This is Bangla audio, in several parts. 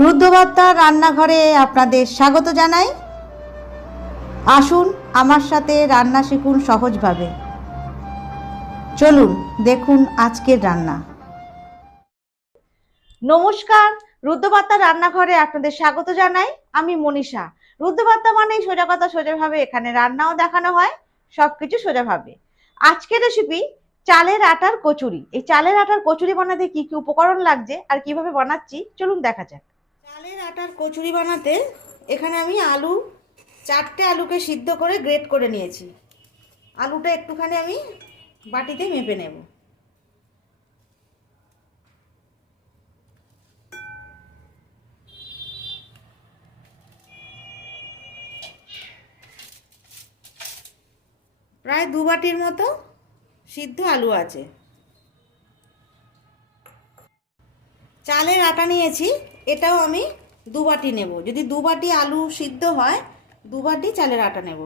রুদ্রবার্তার রান্নাঘরে আপনাদের স্বাগত জানাই। আসুন আমার সাথে রান্না শিখুন সহজভাবে। চলুন দেখুন আজকের রান্না। নমস্কার, রুদ্রবার্তার রান্নাঘরে আপনাদের স্বাগত জানাই। আমি মনীষা। রুদ্রবার্তা মানেই সোজা কথা সোজাভাবে, এখানে রান্নাও দেখানো হয়, সবকিছু সোজাভাবে। আজকের রেসিপি চালের আটার কচুরি। এই চালের আটার কচুরি বানাতে কি কি উপকরণ লাগছে আর কিভাবে বানাচ্ছি চলুন দেখা যাক। চালের আটার কচুরি বানাতে এখানে আমি চারটে আলুকে সিদ্ধ করে গ্রেট করে নিয়েছি। আলুটা একটুখানি আমি বাটিতে মেপে নেব। প্রায় 2 বাটির মতো সিদ্ধ আলু আছে। চালের আটা নিয়েছি, এটাও আমি 2 বাটি নেব। যদি 2 বাটি আলু সিদ্ধ হয় 2 বাটি চালের আটা নেব।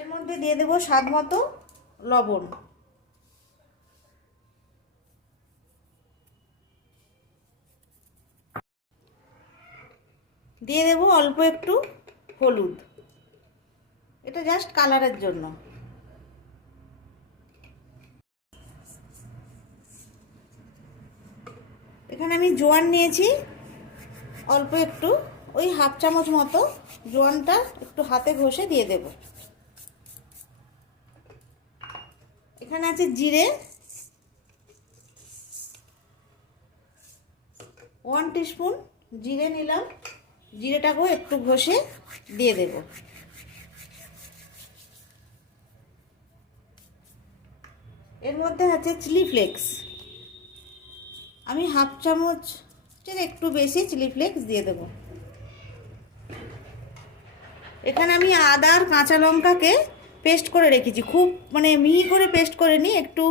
এর মধ্যে দিয়ে দেব স্বাদ মতো লবণ, দিয়ে দেব অল্প একটু হলুদ, এটা জাস্ট কালারের জন্য। এখানে আমি জোয়ান নিয়েছি অল্প একটু, ওই হাফ চামচ মতো। জোয়ানটা একটু হাতে ঘষে দিয়ে দেব। এখানে আছে জিরে, 1 টিস্পুন জিরে নিলাম। জিরেটাকেও একটু ঘষে দিয়ে দেব। এর মধ্যে আছে চিলি ফ্লেক্স, আমি হাফ চামচের একটু বেশি চিলি ফ্লেক্স দিয়ে দেব। এখানে আমি আদা আর কাঁচা লঙ্কাকে পেস্ট করে রেখেছি, খুব মিহি করে পেস্ট করে নিই, একটু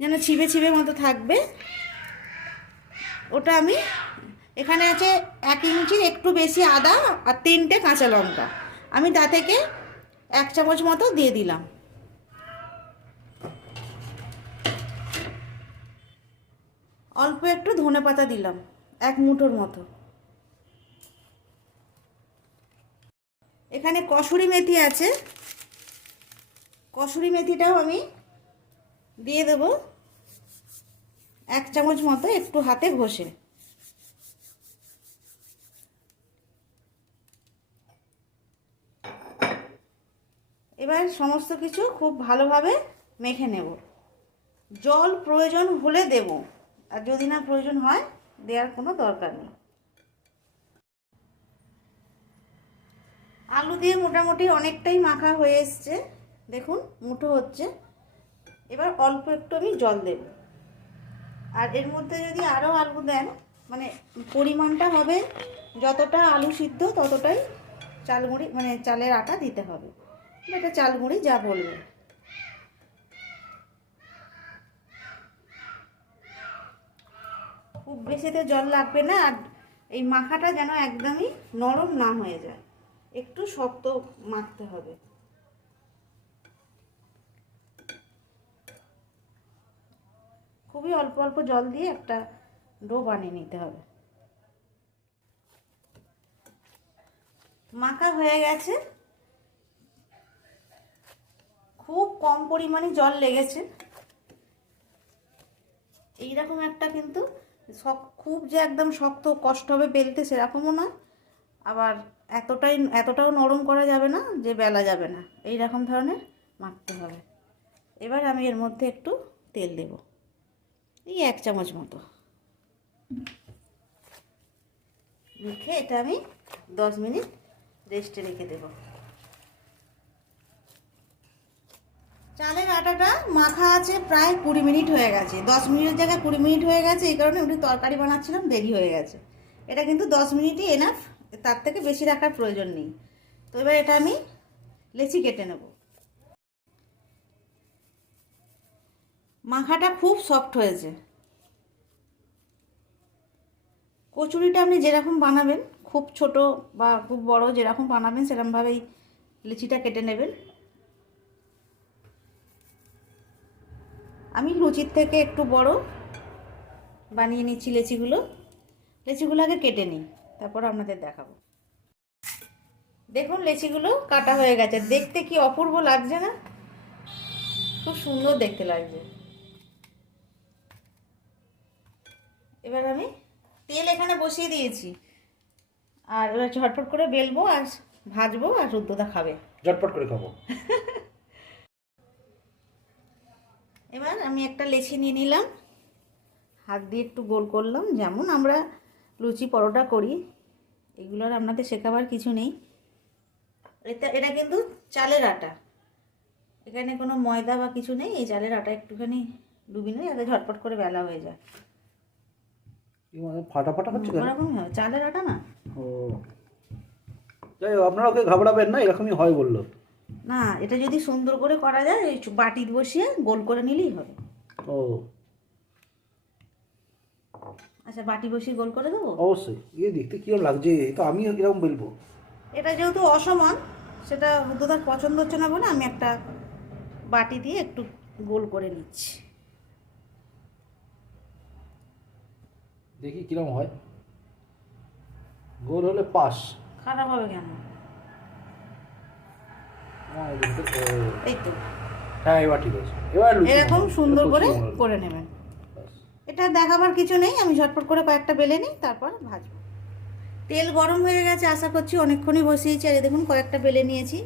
যেন ছিবে ছিবে মতো থাকবে। ওটা আমি এখানে আছে 1 ইঞ্চির একটু বেশি আদা আর 3টে কাঁচা লঙ্কা, আমি তা থেকে 1 চামচ মতো দিয়ে দিলাম। অল্প একটু ধনেপাতা দিলাম, 1 মুঠোর মতো। এখানে কসুরি মেথি আছে, কসুরি মেথিটাও আমি দিয়ে দেব 1 চামচ মতো, একটু হাতে ঘষে। এবার সমস্ত কিছু খুব ভালোভাবে মেখে নেব। জল প্রয়োজন হলে দেব, আর যদি না প্রয়োজন হয় দেওয়ার কোনো দরকার নেই। আলু দিয়ে মোটামুটি অনেকটাই মাখা হয়ে এসছে, দেখুন মুঠো হচ্ছে। এবার অল্প একটু আমি জল দেব, আর এর মধ্যে যদি আরও আলু দেন, পরিমাণটা হবে যতটা আলু সিদ্ধ ততটাই চালমুড়ি চালের আটা দিতে হবে। এটা চালমুড়ি যা বলবে। খুব বেশিতে জল লাগবে না, আর এই মাখাটা যেন একদমই নরম না হয়ে যায়, একটু শক্ত মাখতে হবে। খুবই অল্প অল্প জল দিয়ে একটা ডো বানিয়ে নিতে হবে। মাখা হয়ে গেছে, খুব কম পরিমাণে জল লেগেছে। এইরকম একটা, কিন্তু খুব যে একদম শক্ত কষ্ট হবে বেলতে সেরকমও না, আবার এতটাও নরম করা যাবে না যে বেলা যাবে না, এই রকম ধরনের মাখতে হবে। এবার আমি এর মধ্যে একটু তেল দেব, এই 1 চামচ মতো। মেখে এটা আমি 10 মিনিট রেস্টে রেখে দেব। চালের আটাটা মাখা আছে প্রায় 20 মিনিট হয়ে গেছে। 10 মিনিটের জায়গায় 20 মিনিট হয়ে গেছে, এই কারণে একটু তরকারি বানাচ্ছিলাম, দেরি হয়ে গেছে। এটা কিন্তু 10 মিনিটই এনাফ, তার থেকে বেশি রাখার প্রয়োজন নেই। তো এবার এটা আমি লেচি কেটে নেব। মাখাটা খুব সফট হয়েছে। কচুরিটা আপনি যেরকম বানাবেন খুব খুব ছোট বা খুব বড় যেরকম বানাবেন সেরকমভাবেই লিচিটা কেটে নেবেন। আমি লুচির থেকে একটু বড় বানিয়ে নিচ্ছি লেচিগুলো। লেচিগুলো আগে কেটে নিই, তারপর আপনাদের দেখাবো। দেখুন লেচিগুলো কাটা হয়ে গেছে, দেখতে কি অপূর্ব লাগছে না? খুব সুন্দর দেখতে লাগছে। এবার আমি তেল এখানে বসিয়ে দিয়েছি, আর এবার ঝটপট করে বেলবো আর ভাজবো, আর রুদ্রদা খাবে। ঝটপট করে খাবো। এবার আমি একটা লেচি নিয়ে নিলাম, হাত দিয়ে একটু গোল করলাম, যেমন আমরা লুচি পরোটা করি। এগুলোর আপনাদের শেখাবার কিছু নেই। এটা কিন্তু চালের আটা, এখানে কোনো ময়দা বা কিছু নেই। এই চালের আটা একটুখানি ডুবি নেই, যাতে ঝটপট করে বেলা হয়ে যায়। ফাটা ফাটা হচ্ছে কেন? ওরকম হয়, চালের আটা না। ও যাই হোক, আপনারা ওকে ঘাবড়াবেন না, এরকমই হয় বললো। না, এটা যদি সুন্দর করে করা যায় ওই বাটি বসিয়ে গোল করে নিলেই হবে। ও আচ্ছা, বাটি বসিয়ে গোল করে দেবো। অবশ্যই। দেখতে কিরকম লাগছে, তো আমি এরকম বলবো। এটা যেহেতু অসমান, সেটা রুদ্রদার পছন্দ হচ্ছে না বলে আমি একটা বাটি দিয়ে একটু গোল করে নিচ্ছি। দেখি কিরকম হয়। গোল হলে পাস। খারাপ হবে কেন? এই তো। হ্যাঁ, এবার ঠিক আছে। এবার এরকম সুন্দর করে করে নেবেন। এটা দেখাবার কিছু নেই, আমি ঝটপট করে কয়েকটা বেলে নিই, তারপর ভাজবো। তেল গরম হয়ে গেছে, আশা করছি অনেকক্ষণই বসিয়েছি। আর দেখুন কয়েকটা বেলে নিয়েছি।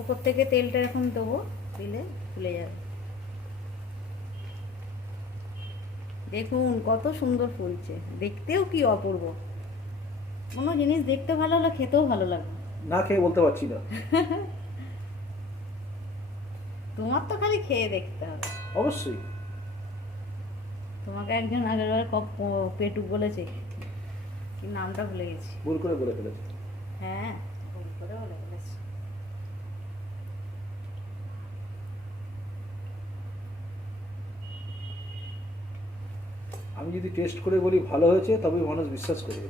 ওপর থেকে তেলটা এখন দেবো, দিলে ফুলে যাবে। দেখুন কত সুন্দর ফুলছে, দেখতেও কি অপূর্ব। কোনো জিনিস দেখতে ভালো হলে খেতেও ভালো লাগে। না খেয়ে বলতে পারছি না। তোমার তো খালি খেয়ে দেখতে হবে। অবশ্যই। তোমাকে একজন আগের বার পেটুক বলেছে, কি নামটা ভুলে গেছি। ভুল করে বলে ফেলেছি। হ্যাঁ, ভুল করে বলে ফেলেছি। আমি যদি টেস্ট করে বলি ভালো হয়েছে, তবে মানুষ বিশ্বাস করবে।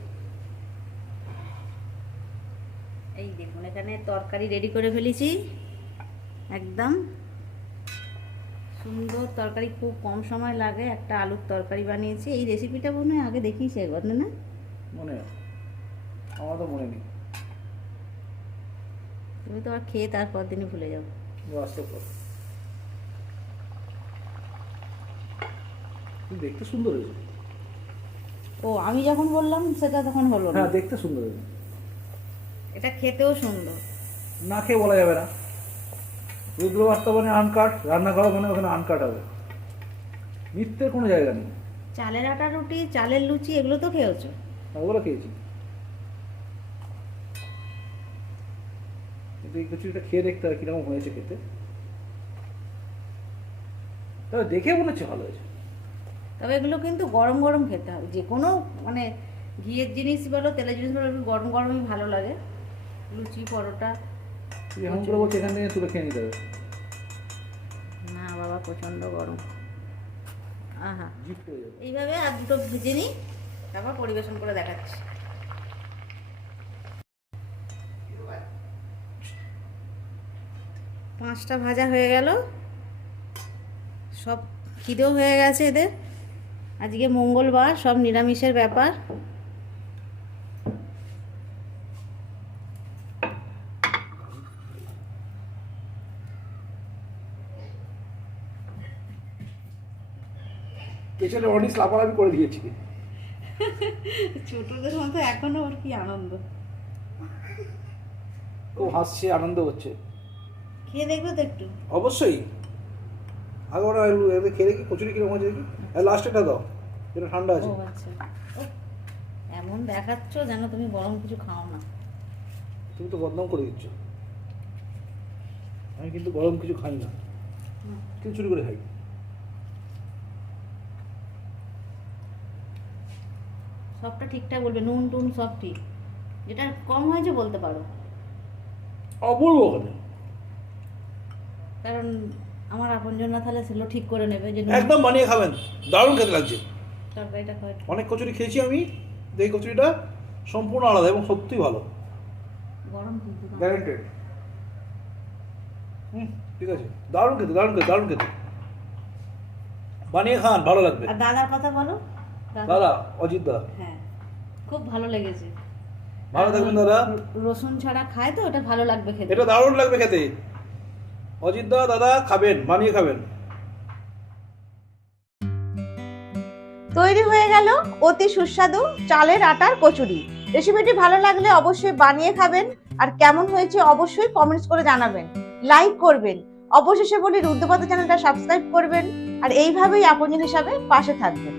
এই দেখুন এখানে তরকারি রেডি করে ফেলেছি, একদম সুন্দর তরকারি, খুব কম সময় লাগে। একটা আলুর তরকারি বানিয়েছি। এই রেসিপিটা মনে হয় আগে দেখিয়েছি একবার, না? মনে আমার তো মনে নেই। তুমি তো আর খেয়ে তারপর দিনই ভুলে যাবো। দেখতে সুন্দর হয়েছে। ও, আমি যখন বললাম সেটা তখন হলো না। হ্যাঁ, দেখতে সুন্দর হয়েছে। এটা খেতেও সুন্দর। না খেয়ে বলা যাবে না। রুদ্র বাস্তবায়নে আনকাট, রান্নাঘর মানে ওখানে আনকাট হবে। মিথ্যের কোনো জায়গা নেই। চালের আটা রুটি, চালের লুচি, এগুলো তো খেয়েছো? ওগুলো খেয়েছি, কিন্তু এই কিছুটা খেয়ে দেখতে হবে কিরকম হয়েছে খেতে। তবে দেখে মনে হচ্ছে ভালো হয়েছে। তবে এগুলো কিন্তু গরম গরম খেতে হবে। যে কোনো মানে ঘিয়ের জিনিস বলো, তেলের জিনিস বলো, একটু গরম গরমই ভালো লাগে। লুচি পরোটা। তুই এমন করে বলছি এখান থেকে তুলে খেয়ে নিতে হবে। না বাবা, প্রচণ্ড গরম। আহা, জিপ হয়ে যাবে। এইভাবে আর দুটো ভেজে নিই, তারপর পরিবেশন করে দেখাচ্ছি। পাঁচটা ভাজা হয়ে গেল, সব খিদেও হয়ে গেছে এদের। আজকে মঙ্গলবার, সব নিরামিষের ব্যাপার। পেছনে অনেক লাফালাফি করে দিয়েছি। ছোটদের মতো এখনো ওর কি আনন্দ। ও হাসছে, আনন্দ হচ্ছে। খেয়ে দেখবে তো একটু? অবশ্যই। আগে ওরা খেয়ে দেখি কচুরি কিরকম হয়েছে দেখি। লাস্টেটা দাও, এটা ঠান্ডা আছে। ও আচ্ছা, এমন দেখাচ্ছ যেন তুমি গরম কিছু খাও না। তুমি তো বদনাম করে দিচ্ছ। আমি কিন্তু গরম কিছু খাই না, খিচুড়ি করে খাই। সবটা ঠিকঠাক বলবে, নুন টুন সব ঠিক। যেটা কম হয়েছে বলতে পারো। অপূর্ব ওখানে, কারণ আমার আপনজন না তাহলে সেগুলো ঠিক করে নেবে যে একদম বানিয়ে খাবেন, দারুণ খেতে লাগছে। তরকারিটা হয় অনেক কচুরি খেয়েছি আমি, এই কচুরিটা সম্পূর্ণ আলাদা এবং সত্যি ভালো, গরম কিন্তু গ্যারেন্টেড। ঠিক আছে, দারুণ খেতে, দারুণ খেতে, দারুণ খেতে, বানিয়ে খান, ভালো লাগবে। আর দাদার কথা বলো। দাদা অজিত দা, হ্যাঁ, খুব ভালো লেগেছে। ভালো থাকবেন দাদা। রসুন ছাড়া খায় তো এটা ভালো লাগবে খেতে। এটা দারুণ লাগবে খেতে। অজিত দা, দাদা খাবেন, বানিয়ে খাবেন। তৈরি হয়ে গেল অতি সুস্বাদু চালের আটার কচুরি। রেসিপিটি ভালো লাগলে অবশ্যই বানিয়ে খাবেন, আর কেমন হয়েছে অবশ্যই কমেন্টস করে জানাবেন, লাইক করবেন। অবশেষে বলি রুদ্রপাতা চ্যানেলটা সাবস্ক্রাইব করবেন, আর এইভাবেই আপনজন হিসাবে পাশে থাকবেন।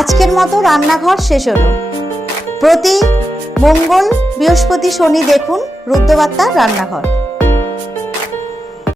আজকের মতো রান্নাঘর শেষ হলো। প্রতি মঙ্গল, বৃহস্পতি, শনি দেখুন রুদ্রবার্তার রান্নাঘর।